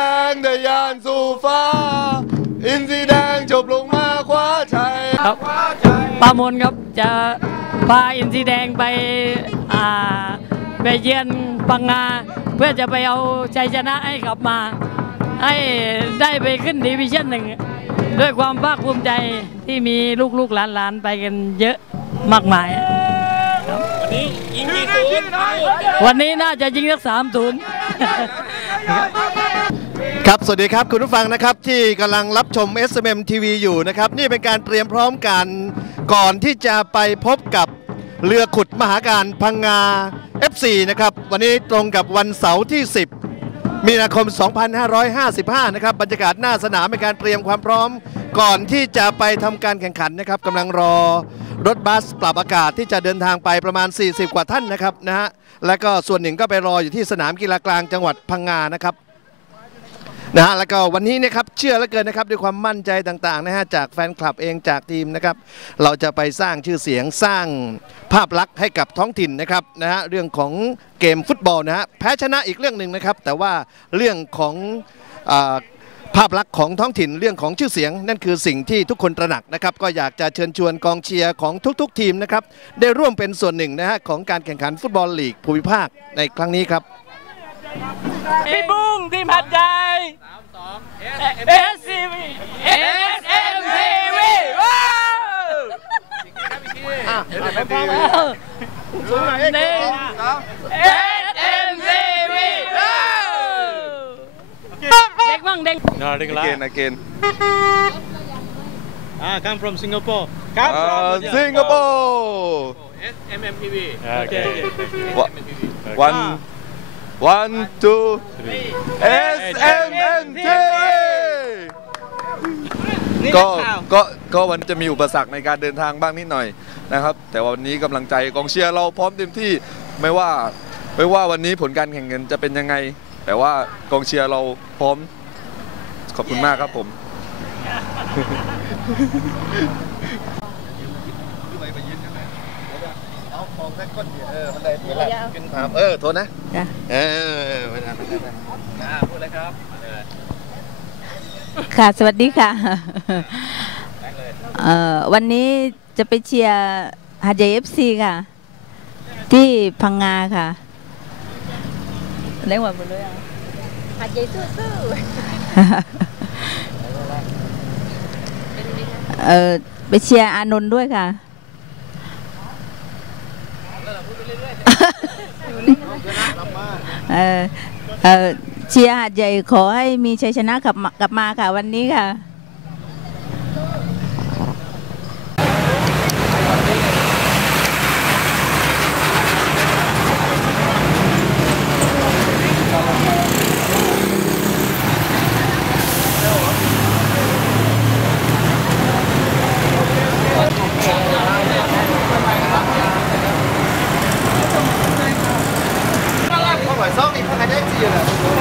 อินสีแดงทะยานสู่ฟ้า อินสีแดงจบลงมาคว้าชัยครับปามนครับจะพาอินซีแดงไปอ่าไปเยือนปังงา เพื่อจะไปเอาชัยชนะให้กลับมา ให้ได้ไปขึ้นดิวิชั่นหนึ่งด้วยความภาคภูมิใจที่มีลูกๆหลานๆไปกันเยอะมากมายวันนี้ยิงกี่ศูนย์วันนี้น่าจะยิงสักสามศูนย์ ครับ สวัสดีครับ คุณผู้ฟังนะครับ ที่กำลังรับชม SMM TV อยู่นะครับ นี่เป็นการเตรียมพร้อมกันก่อนที่จะไปพบกับเรือขุดมหาการพังงา F4 นะครับ วันนี้ตรงกับวันเสาร์ที่ 10 มีนาคม 2555 นะครับ บรรยากาศหน้าสนามเป็นการเตรียมความพร้อม ก่อนที่จะไปทำการแข่งขันนะครับกำลังรอรถบัสปรับอากาศที่จะเดินทางไปประมาณ 40 กว่าท่านนะครับนะฮะและก็ส่วนหนึ่งก็ไปรออยู่ที่สนามกีฬากลางจังหวัดพังงานะครับ นะฮะแล้วก็วันนี้นะครับเชื่อเหลือเกินนะครับด้วยความมั่นใจต่างๆนะฮะจากแฟนคลับเองจากทีมนะครับเราจะไปสร้างชื่อเสียงสร้างภาพลักษณ์ให้กับท้องถิ่นนะครับนะฮะเรื่องของเกมฟุตบอลนะฮะแพ้ชนะอีกเรื่องหนึ่งนะครับ แต่ว่าเรื่องของอภาพลักษณ์ของท้องถิ่นเรื่องของชื่อเสียง นั่นคือสิ่งที่ทุกคนตระหนักนะครับ ก็อยากจะเชิญชวนกองเชียร์ของทุก ๆ ทีมนะครับได้ร่วมเป็นส่วนหนึ่งนะฮะของการแข่งขันฟุตบอลลีกภูมิภาคในครั้งนี้ครับพี่บุ้งทีมหัดให ญ่เอสซีวีเอสเอ็มทีวีว้าวหนึ่งเอสเอ็มทีวีว้าวเด็กบ้างเด็ก No, regular. again again Ah, come from Singapore. Come uh, from Singapore SMMTV Okay. Wa- one one two SMNT ก็ก็ก็วันจะมีอุปสรรคในการเดินทางบ้างนิดหน่อยนะครับ แต่ว่าวันนี้กำลังใจกองเชียร์เราพร้อมเต็มที่ไม่ว่าไม่ว่าวันนี้ผลการแข่งขันจะเป็นยังไง แต่ว่ากองเชียร์เราพร้อม ขอบคุณมากครับผมเอาของแค่ก้นเออมันได้เวลาขึ้นถามเออ โทษนะจ้ะเออเวลามันได้นะพูดเลยครับ ค่ะ สวัสดีค่ะเอ่อวันนี้จะไปเชียร์หาดใหญ่เอฟซีค่ะ ที่พังงาค่ะเล่นหมดเลยอะหาดใหญ่สู้เออไปเชียร์อานนท์ด้วยค่ะเออเออ เชียร์หาดใหญ่ขอให้มีชัยชนะกลับมากลับมาค่ะวันนี้ค่ะข้าวห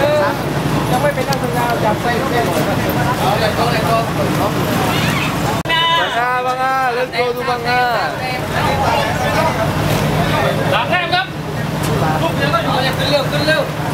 อ ยังไม่เป็นนักศึกษาจับใส่ลูกเล่นเอาเลยก็เลยก็บังอาบังอาเล่นโกดูบังอาหลังแรกครับลูกเดียวก็อยู่อยากขึ้นเร็วขึ้นเร็ว